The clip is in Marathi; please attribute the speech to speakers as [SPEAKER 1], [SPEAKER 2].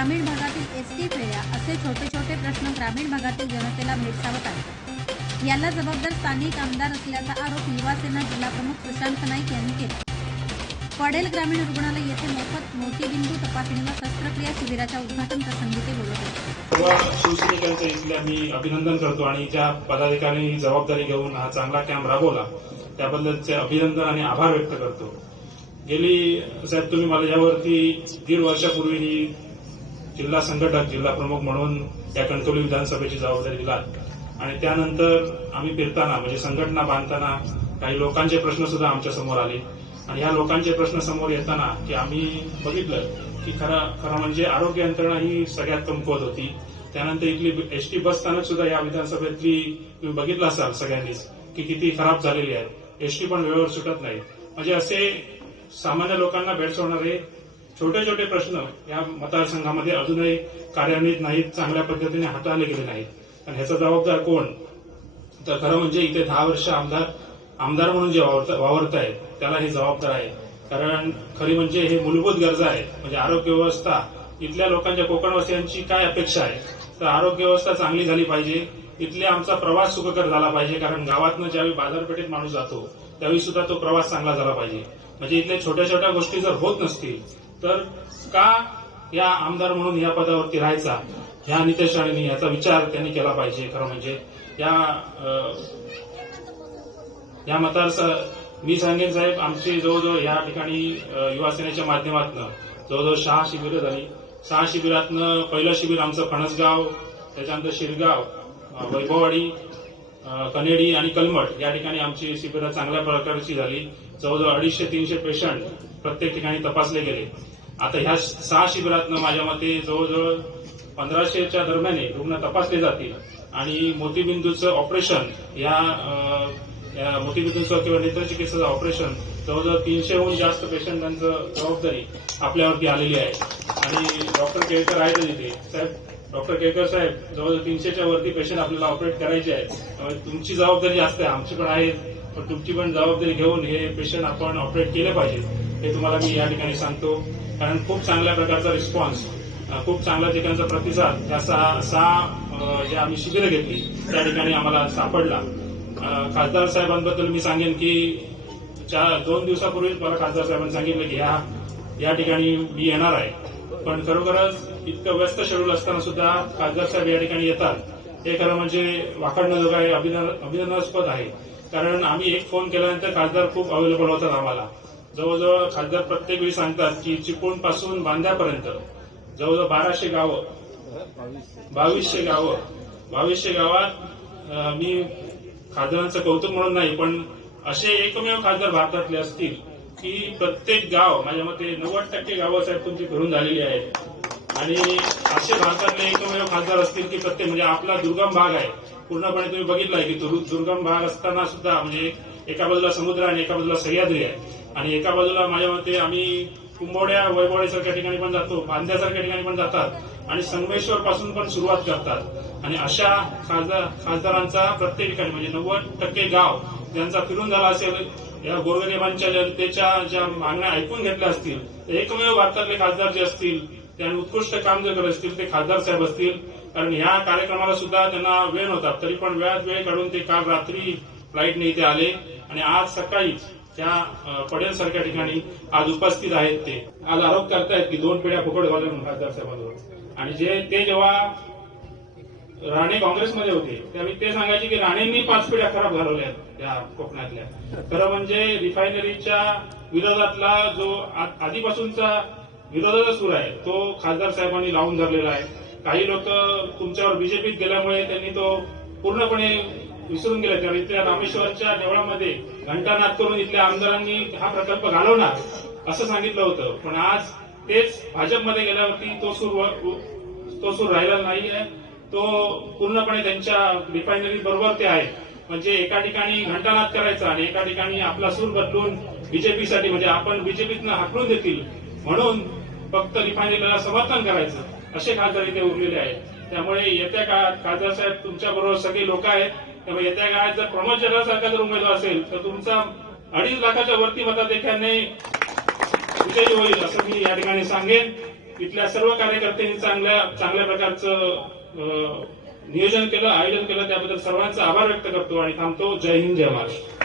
[SPEAKER 1] ग्रामीण भागातील एस टी फेऱ्या असे छोटे छोटे प्रश्न ग्रामीण भागातील जनतेला भेडसावत आहेत. याला जबाबदार स्थानिक आमदार असल्याचा आरोप युवासेना जिल्हाप्रमुख प्रशांत नाईक यांनी केला. पडेल ग्रामीण रुग्णालय येथे मोफत मोतीबिंदू तपासणी व शस्त्रक्रिया शिबिराच्या उद्घाटन प्रसंगी ते बोलत होते.
[SPEAKER 2] अभिनंदन करतो आणि ज्या पदाधिकाऱ्यांनी जबाबदारी घेऊन हा चांगला कॅम्प राबवला त्याबद्दलचे अभिनंदन आणि आभार व्यक्त करतो. गेली साहेब तुम्ही मला यावरती दीड वर्षापूर्वी ही जिल्हा संघटक जिल्हा प्रमुख म्हणून त्या कणकवली विधानसभेची जबाबदारी दिला. आणि त्यानंतर आम्ही फिरताना म्हणजे संघटना बांधताना काही लोकांचे प्रश्न सुद्धा आमच्यासमोर आले. आणि ह्या लोकांचे प्रश्न समोर येताना की आम्ही बघितलं की खरं खरं म्हणजे आरोग्य यंत्रणा ही सगळ्यात कमकुवत होती. त्यानंतर इथली एसटी बस स्थानक सुद्धा या विधानसभेतली तुम्ही बघितलं असाल सगळ्यांनीच की किती खराब झालेली आहे. एसटी पण वेळेवर सुटत नाही. म्हणजे असे सामान्य लोकांना भेडसवणारे छोटे छोटे प्रश्न या मतदारसंघामध्ये अजूनही कार्यान्वित नाहीत चांगल्या पद्धतीने हाताळले गेले नाहीत. आणि ह्याचा जबाबदार कोण? तर खरं म्हणजे इथे दहा वर्ष आमदार आमदार म्हणून जे वावरत आहेत त्याला हे जबाबदार आहे. कारण खरी म्हणजे हे मूलभूत गरजा आहेत. म्हणजे आरोग्य व्यवस्था इथल्या लोकांच्या कोकणवासियांची काय अपेक्षा आहे? तर आरोग्य व्यवस्था चांगली झाली पाहिजे. इथले आमचा प्रवास सुखकर झाला पाहिजे. कारण गावातनं ज्यावेळी बाजारपेठेत माणूस जातो त्यावेळी सुद्धा तो प्रवास चांगला झाला पाहिजे. म्हणजे इथल्या छोट्या छोट्या गोष्टी जर होत नसतील तर का या आमदार म्हणून या पदावरती राहायचा? ह्या नितेश राणेंनी याचा विचार त्यांनी केला पाहिजे खरं म्हणजे. या या मतदार मी सांगेन साहेब आमची जवळजवळ या ठिकाणी युवासेनेच्या युवा सेनेच्या माध्यमातून जवळजवळ सहा शिबिरं झाली. सहा शिबिरातनं पहिलं शिबिर आमचं फणसगाव त्याच्यानंतर शिरगाव वैभववाडी कनेडी आणि कलमट या ठिकाणी आमची शिबिरं चांगल्या प्रकारची झाली. जवळजवळ अडीचशे तीनशे पेशंट प्रत्येक ठिकाणी तपासले गेले. आता ह्या सहा शिबिरातनं माझ्या मते जवळजवळ पंधराशेच्या दरम्याने रुग्ण तपासले जातील. आणि मोतीबिंदूचं ऑपरेशन या मोतीबिंदूचं किंवा नेत्रचिकित्साचं ऑपरेशन जवळजवळ तीनशेहून जास्त पेशंटांचं जबाबदारी आपल्यावरती आलेली आहे. आणि डॉक्टर केळकर आहेत तिथे साहेब डॉक्टर केळकर साहेब जवळजवळ तीनशेच्या वरती पेशंट आपल्याला ऑपरेट करायचे आहे तुमची जबाबदारी जास्त आहे आमची पण आहे. पण तुमची पण जबाबदारी घेऊन हे पेशंट आपण ऑपरेट केले पाहिजे. हे तुम्हाला मी या ठिकाणी सांगतो. कारण खूप चांगल्या प्रकारचा रिस्पॉन्स खूप चांगल्या ठिकाणचा प्रतिसाद त्या सहा सहा जे आम्ही शिबिरं घेतली. त्या ठिकाणी आम्हाला सापडला. खासदार साहेबांबद्दल मी सांगेन की चार दोन दिवसापूर्वीच मला खासदार साहेबांनी सांगितलं की ह्या या ठिकाणी मी येणार आहे. पण खरोखरच इतकं व्यस्त शेड्यूल असताना सुद्धा खासदार साहेब या ठिकाणी येतात. हे खरं म्हणजे वाखाणणं जो आहे अभिनंदनास्पद आहे. कारण आम्ही एक फोन केल्यानंतर खासदार खूप अवेलेबल होतात आम्हाला. जवळजवळ खासदार प्रत्येक वेळी सांगतात की चिपळूणपासून बांध्यापर्यंत जवळजवळ बाराशे गावं. बावीसशे गावं. बावीसशे गावात मी खासदारांचं कौतुक म्हणून नाही पण असे एकमेव खासदार भारतातले असतील की प्रत्येक गाव माझ्या मते नव्वद टक्के गावं साहेब तुमची भरून झालेली आहेत. आणि असे भारतातले एकमेव खासदार असतील की प्रत्येक म्हणजे आपला दुर्गम भाग आहे. पूर्णपणे तुम्ही बघितलाय की दुर्गम भाग असताना सुद्धा म्हणजे एका बाजूला समुद्र आणि एका बाजूला सह्याद्री आहे. आणि एका बाजूला माझ्या मते आम्ही कुंभोड्या वैभवड्यासारख्या ठिकाणी पण जातो बांध्यासारख्या ठिकाणी पण जातात. आणि संगमेश्वर पासून पण सुरुवात करतात. आणि अशा खासदार खासदारांचा प्रत्येक ठिकाणी म्हणजे नव्वद टक्के गाव ज्यांचा फिरून झाला असेल या गोरगरिबांच्या जनतेच्या ज्या मागण्या ऐकून घेतल्या असतील तर एकमेव भारतातले खासदार जे असतील त्यांनी उत्कृष्ट काम जर करत असतील ते खासदार साहेब असतील. कारण या कार्यक्रमाला सुद्धा त्यांना वेळ नव्हता. तरी पण वेळात वेळ काढून ते काल रात्री फ्लाईटने इथे आले. आणि आज सकाळीच त्या पडेल सारख्या ठिकाणी आज उपस्थित आहेत ते. आज आरोप करतायत की दोन पिढ्या फुकट झाल्या म्हणून खासदार साहेबांवर. आणि जे ते जेव्हा राणे काँग्रेसमध्ये होते. त्यावेळी ते सांगायचे की राणेंनी पाच पिढ्या खराब घालवल्या त्या कोकणातल्या. खरं म्हणजे रिफायनरीच्या विरोधातला जो आधीपासूनचा विरोधाचा सूर आहे तो खासदार साहेबांनी लावून धरलेला आहे. काही लोक तुमच्यावर बीजेपीत गेल्यामुळे त्यांनी तो पूर्णपणे विसरून गेले. कारण इथल्या रामेश्वरच्या देवळामध्ये घंटानाद करून इथल्या आमदारांनी हा प्रकल्प घालवणार असं सांगितलं होतं. पण आज तेच भाजपमध्ये गेल्यावरती तो सूर तो सूर राहिला नाही आहे तो पूर्णपणे त्यांच्या रिफायनरी बरोबर ते आहे. म्हणजे एका ठिकाणी घंटानाद करायचा आणि एका ठिकाणी आपला सूर बदलून बीजेपीसाठी म्हणजे आपण बीजेपीतनं हाकलून देतील म्हणून फक्त रिफायनरीला समर्थन करायचं असे खासदार इथे उरलेले आहेत. त्यामुळे येत्या काळात खासदार साहेब तुमच्या बरोबर सगळे लोक आहेत. त्यामुळे येत्या काळात जर प्रमोद जरासारखा जर उमेदवार असेल तर तुमचा अडीच लाखाच्या वरती मताधिक्याने विजयी होईल असं मी या ठिकाणी सांगेन. इथल्या सर्व कार्यकर्त्यांनी चांगल्या चांगल्या प्रकारचं नियोजन केलं आयोजन केलं त्याबद्दल सर्वांचा आभार व्यक्त करतो आणि थांबतो. जय हिंद जय महाराष्ट्र.